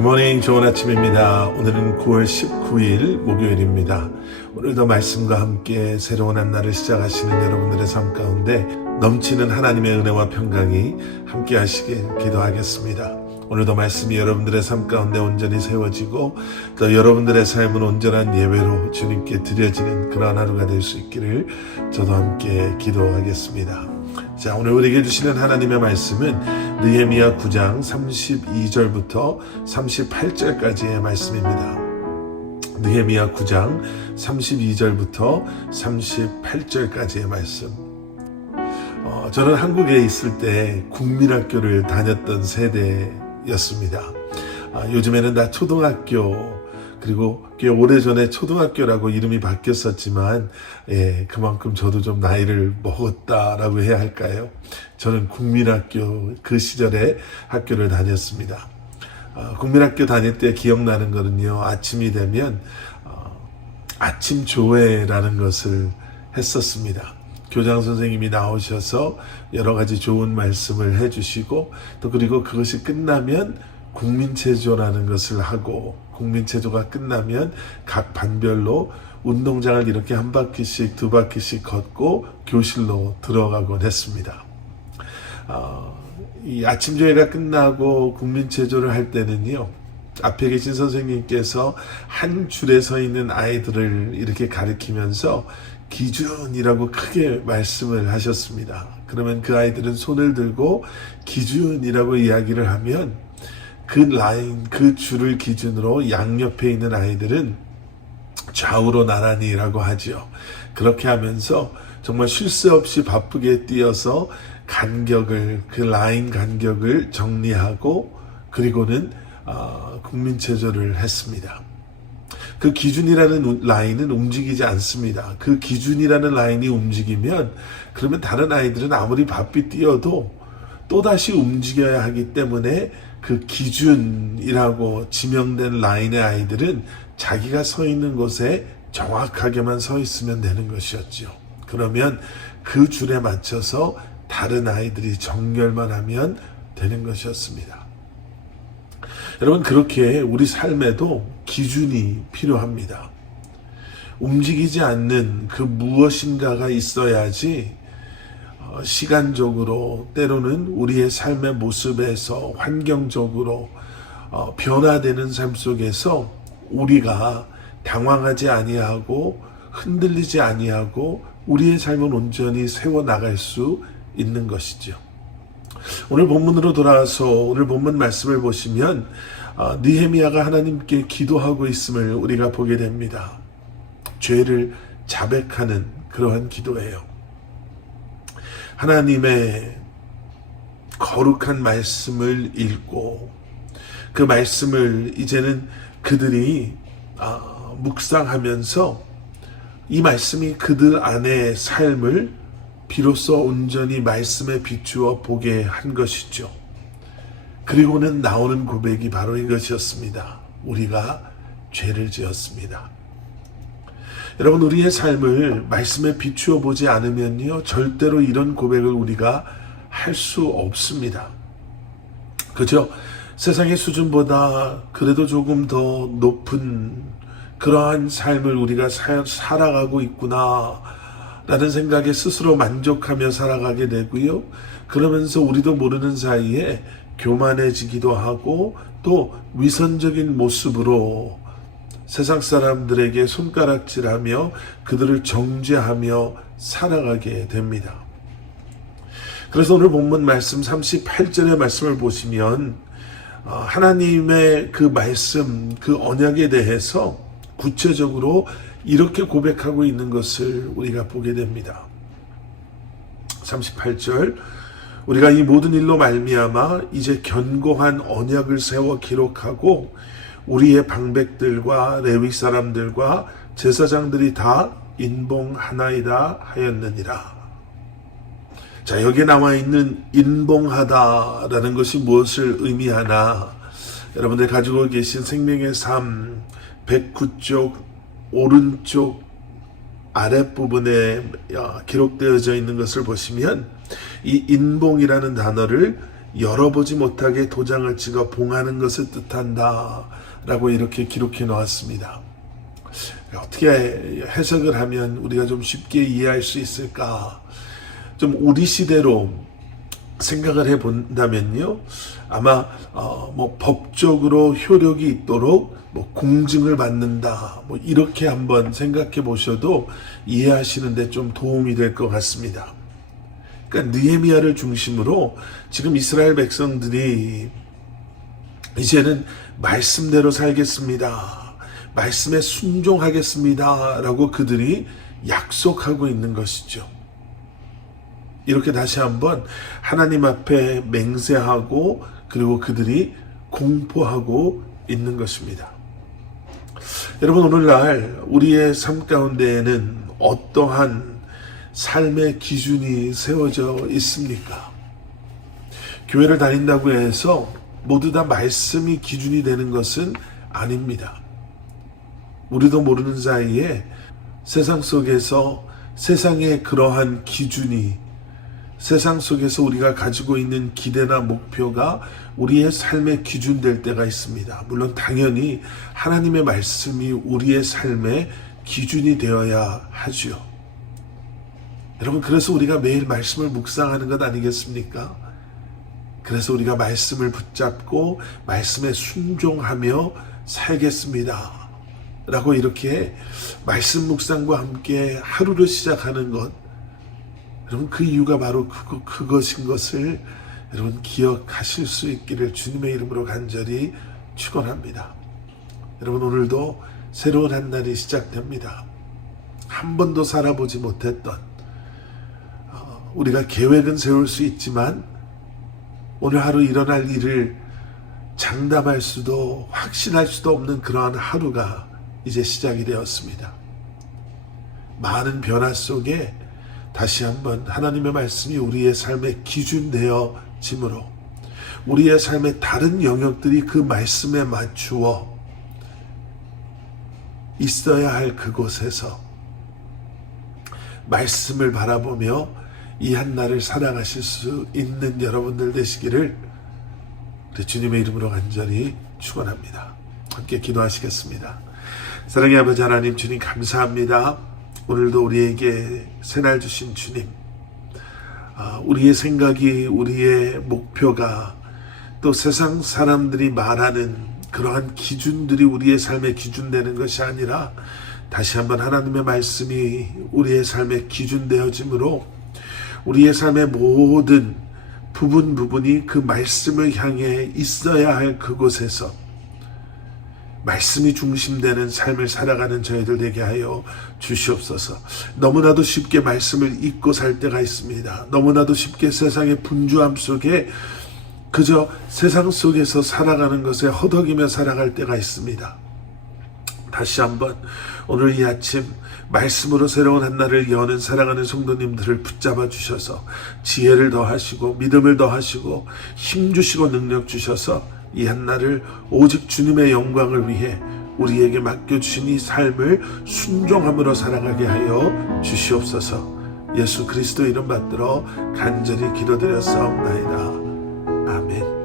굿모닝, 좋은 아침입니다. 오늘은 9월 19일 목요일입니다. 오늘도 말씀과 함께 새로운 한 날을 시작하시는 여러분들의 삶 가운데 넘치는 하나님의 은혜와 평강이 함께 하시길 기도하겠습니다. 오늘도 말씀이 여러분들의 삶 가운데 온전히 세워지고 또 여러분들의 삶은 온전한 예배로 주님께 드려지는 그런 하루가 될 수 있기를 저도 함께 기도하겠습니다. 자, 오늘 우리에게 주시는 하나님의 말씀은 느헤미야 9장 32절부터 38절까지의 말씀입니다. 느헤미야 9장 32절부터 38절까지의 말씀. 저는 한국에 있을 때 국민학교를 다녔던 세대였습니다. 요즘에는 다 초등학교, 그리고 꽤 오래전에 초등학교라고 이름이 바뀌었었지만 그만큼 저도 좀 나이를 먹었다라고 해야 할까요? 저는 국민학교 그 시절에 학교를 다녔습니다. 국민학교 다닐 때 기억나는 거는요, 아침이 되면 아침 조회라는 것을 했었습니다. 교장 선생님이 나오셔서 여러 가지 좋은 말씀을 해주시고 또 그리고 그것이 끝나면 국민체조라는 것을 하고 국민체조가 끝나면 각 반별로 운동장을 이렇게 한 바퀴씩 두 바퀴씩 걷고 교실로 들어가곤 했습니다. 이 아침조회가 끝나고 국민체조를 할 때는요, 앞에 계신 선생님께서 한 줄에 서 있는 아이들을 이렇게 가리키면서 기준이라고 크게 말씀을 하셨습니다. 그러면 그 아이들은 손을 들고 기준이라고 이야기를 하면 그 라인, 그 줄을 기준으로 양옆에 있는 아이들은 좌우로 나란히라고 하죠. 그렇게 하면서 정말 쉴 새 없이 바쁘게 뛰어서 간격을, 그 라인 간격을 정리하고 그리고는 국민체조를 했습니다. 그 기준이라는 라인은 움직이지 않습니다. 그 기준이라는 라인이 움직이면 그러면 다른 아이들은 아무리 바삐 뛰어도 또다시 움직여야 하기 때문에 그 기준이라고 지명된 라인의 아이들은 자기가 서 있는 곳에 정확하게만 서 있으면 되는 것이었죠. 그러면 그 줄에 맞춰서 다른 아이들이 정렬만 하면 되는 것이었습니다. 여러분, 그렇게 우리 삶에도 기준이 필요합니다. 움직이지 않는 그 무엇인가가 있어야지 시간적으로 때로는 우리의 삶의 모습에서 환경적으로 변화되는 삶 속에서 우리가 당황하지 아니하고 흔들리지 아니하고 우리의 삶은 온전히 세워나갈 수 있는 것이죠. 오늘 본문으로 돌아와서 오늘 본문 말씀을 보시면 느헤미야가 하나님께 기도하고 있음을 우리가 보게 됩니다. 죄를 자백하는 그러한 기도예요. 하나님의 거룩한 말씀을 읽고 그 말씀을 이제는 그들이 묵상하면서 이 말씀이 그들 안의 삶을 비로소 온전히 말씀에 비추어 보게 한 것이죠. 그리고는 나오는 고백이 바로 이것이었습니다. 우리가 죄를 지었습니다. 여러분, 우리의 삶을 말씀에 비추어 보지 않으면요, 절대로 이런 고백을 우리가 할 수 없습니다. 그죠? 세상의 수준보다 그래도 조금 더 높은 그러한 삶을 우리가 살아가고 있구나 라는 생각에 스스로 만족하며 살아가게 되고요. 그러면서 우리도 모르는 사이에 교만해지기도 하고 또 위선적인 모습으로 세상 사람들에게 손가락질하며 그들을 정죄하며 살아가게 됩니다. 그래서 오늘 본문 말씀 38절의 말씀을 보시면 하나님의 그 말씀, 그 언약에 대해서 구체적으로 이렇게 고백하고 있는 것을 우리가 보게 됩니다. 38절, 우리가 이 모든 일로 말미암아 이제 견고한 언약을 세워 기록하고 우리의 방백들과 레위 사람들과 제사장들이 다 인봉하나이다 하였느니라. 자, 여기에 나와 있는 인봉하다라는 것이 무엇을 의미하나? 여러분들 가지고 계신 생명의 삶 109쪽 오른쪽 아랫부분에 기록되어져 있는 것을 보시면 이 인봉이라는 단어를 열어보지 못하게 도장을 찍어 봉하는 것을 뜻한다 라고 이렇게 기록해 놓았습니다. 어떻게 해석을 하면 우리가 좀 쉽게 이해할 수 있을까? 좀 우리 시대로 생각을 해 본다면요, 아마 법적으로 효력이 있도록 공증을 받는다, 이렇게 한번 생각해 보셔도 이해하시는데 좀 도움이 될 것 같습니다. 그러니까 느헤미야를 중심으로 지금 이스라엘 백성들이 이제는 말씀대로 살겠습니다, 말씀에 순종하겠습니다 라고 그들이 약속하고 있는 것이죠. 이렇게 다시 한번 하나님 앞에 맹세하고 그리고 그들이 공포하고 있는 것입니다. 여러분, 오늘날 우리의 삶 가운데에는 어떠한 삶의 기준이 세워져 있습니까? 교회를 다닌다고 해서 모두 다 말씀이 기준이 되는 것은 아닙니다. 우리도 모르는 사이에 세상 속에서 세상의 그러한 기준이, 세상 속에서 우리가 가지고 있는 기대나 목표가 우리의 삶의 기준 될 때가 있습니다. 물론 당연히 하나님의 말씀이 우리의 삶의 기준이 되어야 하죠. 여러분, 그래서 우리가 매일 말씀을 묵상하는 것 아니겠습니까? 그래서 우리가 말씀을 붙잡고 말씀에 순종하며 살겠습니다 라고 이렇게 말씀 묵상과 함께 하루를 시작하는 것, 여러분, 그 이유가 바로 그것인 것을 여러분 기억하실 수 있기를 주님의 이름으로 간절히 축원합니다. 여러분, 오늘도 새로운 한 날이 시작됩니다. 한 번도 살아보지 못했던, 우리가 계획은 세울 수 있지만 오늘 하루 일어날 일을 장담할 수도 확신할 수도 없는 그러한 하루가 이제 시작이 되었습니다. 많은 변화 속에 다시 한번 하나님의 말씀이 우리의 삶의 기준 되어짐으로 우리의 삶의 다른 영역들이 그 말씀에 맞추어 있어야 할 그곳에서 말씀을 바라보며 이 한날을 살아가실 수 있는 여러분들 되시기를 우리 주님의 이름으로 간절히 축원합니다. 함께 기도하시겠습니다. 사랑의 아버지 하나님, 주님 감사합니다. 오늘도 우리에게 새날 주신 주님, 우리의 생각이, 우리의 목표가 또 세상 사람들이 말하는 그러한 기준들이 우리의 삶의 기준 되는 것이 아니라 다시 한번 하나님의 말씀이 우리의 삶의 기준 되어짐으로 우리의 삶의 모든 부분이 그 말씀을 향해 있어야 할 그곳에서 말씀이 중심되는 삶을 살아가는 저희들 되게 하여 주시옵소서. 너무나도 쉽게 말씀을 잊고 살 때가 있습니다. 너무나도 쉽게 세상의 분주함 속에 그저 세상 속에서 살아가는 것에 허덕이며 살아갈 때가 있습니다. 다시 한번 오늘 이 아침 말씀으로 새로운 한날을 여는 사랑하는 성도님들을 붙잡아 주셔서 지혜를 더하시고 믿음을 더하시고 힘 주시고 능력 주셔서 이 한날을 오직 주님의 영광을 위해 우리에게 맡겨주신 이 삶을 순종함으로 살아가게 하여 주시옵소서. 예수 그리스도 이름 받들어 간절히 기도드렸사옵나이다. 아멘.